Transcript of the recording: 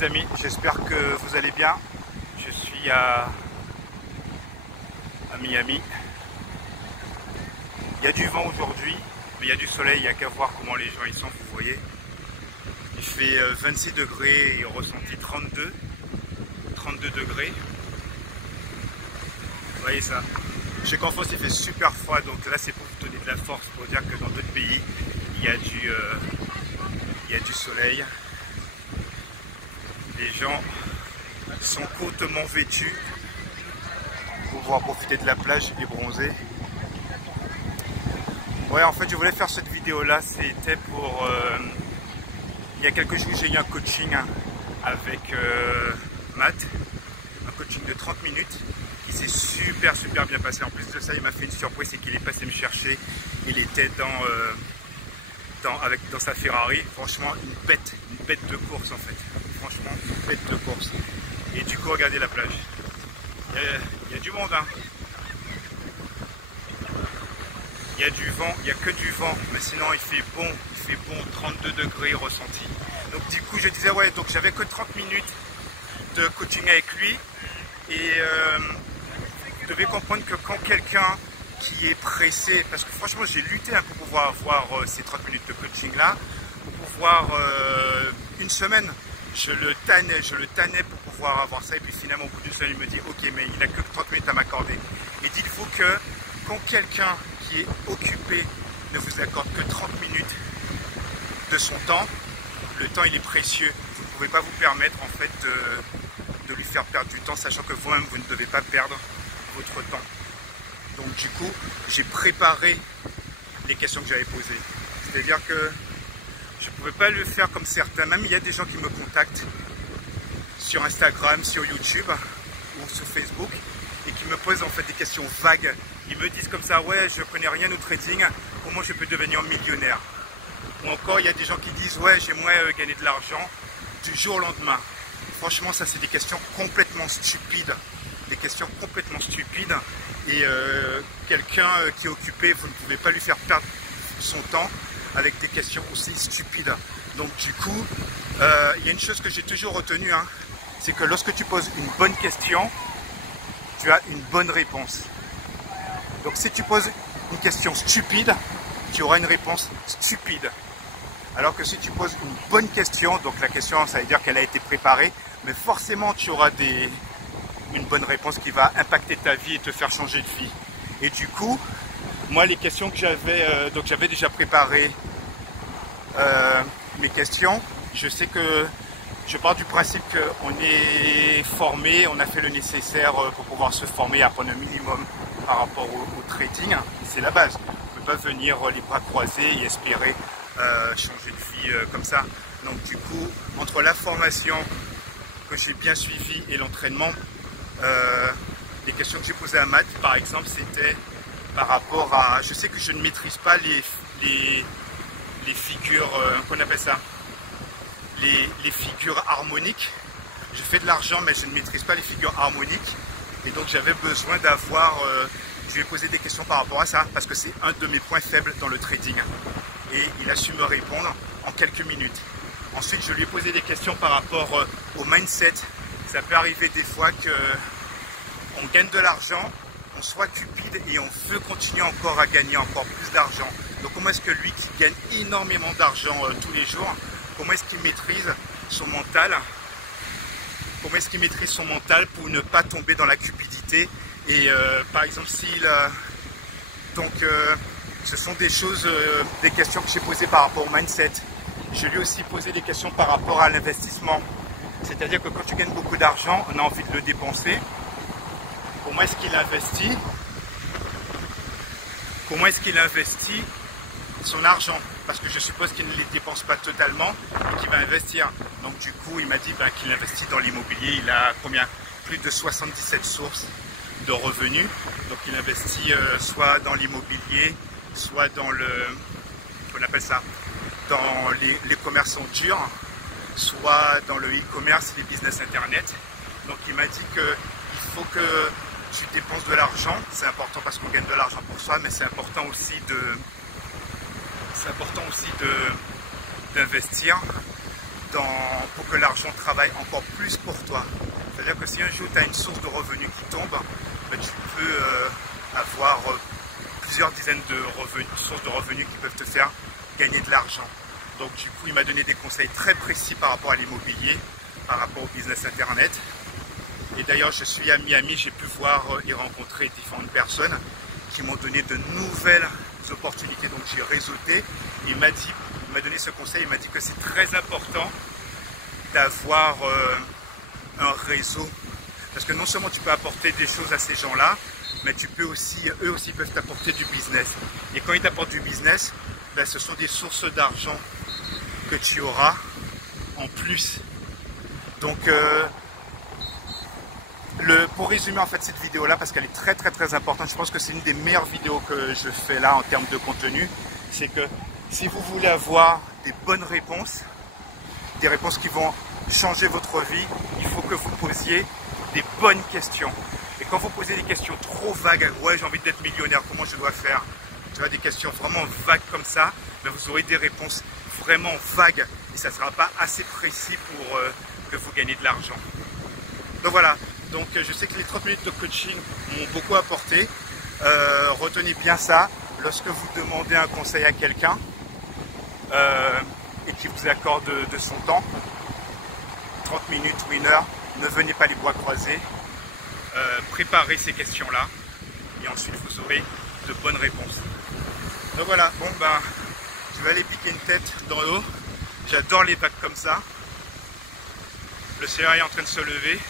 les amis, j'espère que vous allez bien. Je suis à Miami. Il y a du vent aujourd'hui, mais il y a du soleil, il n'y a qu'à voir comment les gens y sont, vous voyez. Il fait 26 degrés et ressenti 32 degrés. Vous voyez ça. Je sais qu'en France il fait super froid, donc là c'est pour vous donner de la force, pour dire que dans d'autres pays il y a du soleil. Les gens sont hautement vêtus pour pouvoir profiter de la plage et bronzer. Ouais, en fait je voulais faire cette vidéo là, c'était pour... il y a quelques jours j'ai eu un coaching avec Matt, un coaching de 30 minutes qui s'est super bien passé. En plus de ça il m'a fait une surprise, c'est qu'il est passé me chercher, il était dans sa Ferrari. Franchement une bête de course en fait, franchement une bête de course. Et du coup regardez la plage, il y a du monde hein. Il y a du vent, il n'y a que du vent, mais sinon il fait bon 32 degrés ressenti. Donc du coup je disais ouais, donc j'avais que 30 minutes de coaching avec lui et vous devez comprendre que quand quelqu'un qui est pressé, parce que franchement j'ai lutté un peu pour pouvoir avoir ces 30 minutes de coaching là, pour pouvoir une semaine, je le tannais pour pouvoir avoir ça, et puis finalement au bout d'une semaine il me dit ok mais il n'a que 30 minutes à m'accorder. Et dites-vous que quand quelqu'un qui est occupé ne vous accorde que 30 minutes de son temps, le temps il est précieux, vous ne pouvez pas vous permettre en fait de lui faire perdre du temps, sachant que vous-même vous ne devez pas perdre votre temps. Donc du coup j'ai préparé les questions que j'avais posées, c'est à dire que je ne pouvais pas le faire comme certains, même il y a des gens qui me contactent sur Instagram, sur YouTube ou sur Facebook et qui me posent en fait des questions vagues. Ils me disent comme ça, ouais je connais rien au trading, comment je peux devenir millionnaire? Ou encore il y a des gens qui disent ouais j'aimerais gagner de l'argent du jour au lendemain. Franchement ça c'est des questions complètement stupides, des questions complètement stupides, et quelqu'un qui est occupé, vous ne pouvez pas lui faire perdre son temps avec des questions aussi stupides. Donc du coup il y a une chose que j'ai toujours retenue hein, c'est que lorsque tu poses une bonne question, tu as une bonne réponse. Donc si tu poses une question stupide, tu auras une réponse stupide. Alors que si tu poses une bonne question, donc la question ça veut dire qu'elle a été préparée, mais forcément tu auras une bonne réponse qui va impacter ta vie et te faire changer de vie. Et du coup, moi les questions que j'avais, donc j'avais déjà préparé mes questions. Je sais que je pars du principe qu'on est formé, on a fait le nécessaire pour pouvoir se former, apprendre un minimum par rapport au trading. C'est la base. On ne peut pas venir les bras croisés et espérer changer de vie comme ça. Donc du coup, entre la formation que j'ai bien suivie et l'entraînement, les questions que j'ai posées à Matt, par exemple, c'était par rapport à... Je sais que je ne maîtrise pas les figures, qu'on appelle ça, les figures harmoniques. Je fais de l'argent, mais je ne maîtrise pas les figures harmoniques. Et donc j'avais besoin d'avoir... je lui ai posé des questions par rapport à ça, parce que c'est un de mes points faibles dans le trading. Et il a su me répondre en quelques minutes. Ensuite, je lui ai posé des questions par rapport au mindset. Ça peut arriver des fois qu'on gagne de l'argent, on soit cupide et on veut continuer encore à gagner encore plus d'argent. Donc comment est-ce que lui qui gagne énormément d'argent tous les jours, comment est-ce qu'il maîtrise son mental? Comment est-ce qu'il maîtrise son mental pour ne pas tomber dans la cupidité? Et par exemple, s'il... ce sont des choses, des questions que j'ai posées par rapport au mindset. Je lui ai aussi posé des questions par rapport à l'investissement. C'est-à-dire que quand tu gagnes beaucoup d'argent, on a envie de le dépenser. Comment est-ce qu'il investit? Comment est-ce qu'il investit son argent? Parce que je suppose qu'il ne les dépense pas totalement et qu'il va investir. Donc du coup, il m'a dit qu'il investit dans l'immobilier. Il a combien? Plus de 77 sources de revenus. Donc il investit soit dans l'immobilier, soit dans le... qu'on appelle ça, dans les commerçants durs, soit dans le e-commerce, les business internet. Donc il m'a dit qu'il faut que tu dépenses de l'argent. C'est important parce qu'on gagne de l'argent pour soi, mais c'est important aussi d'investir pour que l'argent travaille encore plus pour toi. C'est-à-dire que si un jour tu as une source de revenus qui tombe, ben, tu peux avoir plusieurs dizaines de sources de revenus qui peuvent te faire gagner de l'argent. Donc du coup, il m'a donné des conseils très précis par rapport à l'immobilier, par rapport au business internet. Et d'ailleurs, je suis à Miami, j'ai pu voir et rencontrer différentes personnes qui m'ont donné de nouvelles opportunités. Donc j'ai réseauté. Il m'a donné ce conseil, il m'a dit que c'est très important d'avoir un réseau. Parce que non seulement tu peux apporter des choses à ces gens-là, mais eux aussi peuvent t'apporter du business. Et quand ils t'apportent du business, ben, ce sont des sources d'argent que tu auras en plus. Donc, pour résumer en fait cette vidéo-là, parce qu'elle est très importante, je pense que c'est une des meilleures vidéos que je fais là en termes de contenu, c'est que si vous voulez avoir des bonnes réponses, des réponses qui vont changer votre vie, il faut que vous posiez des bonnes questions. Et quand vous posez des questions trop vagues, ouais j'ai envie d'être millionnaire, comment je dois faire? Tu vois, des questions vraiment vagues comme ça, mais vous aurez des réponses vraiment vagues et ça ne sera pas assez précis pour que vous gagnez de l'argent. Donc voilà, donc je sais que les 30 minutes de coaching m'ont beaucoup apporté. Retenez bien ça, lorsque vous demandez un conseil à quelqu'un et qu'il vous accorde de son temps, 30 minutes ou une heure, ne venez pas les bras croisés. Préparez ces questions-là et ensuite vous aurez de bonnes réponses. Donc voilà, bon ben, je vais aller piquer une tête dans l'eau. J'adore les vagues comme ça. Le soleil est en train de se lever.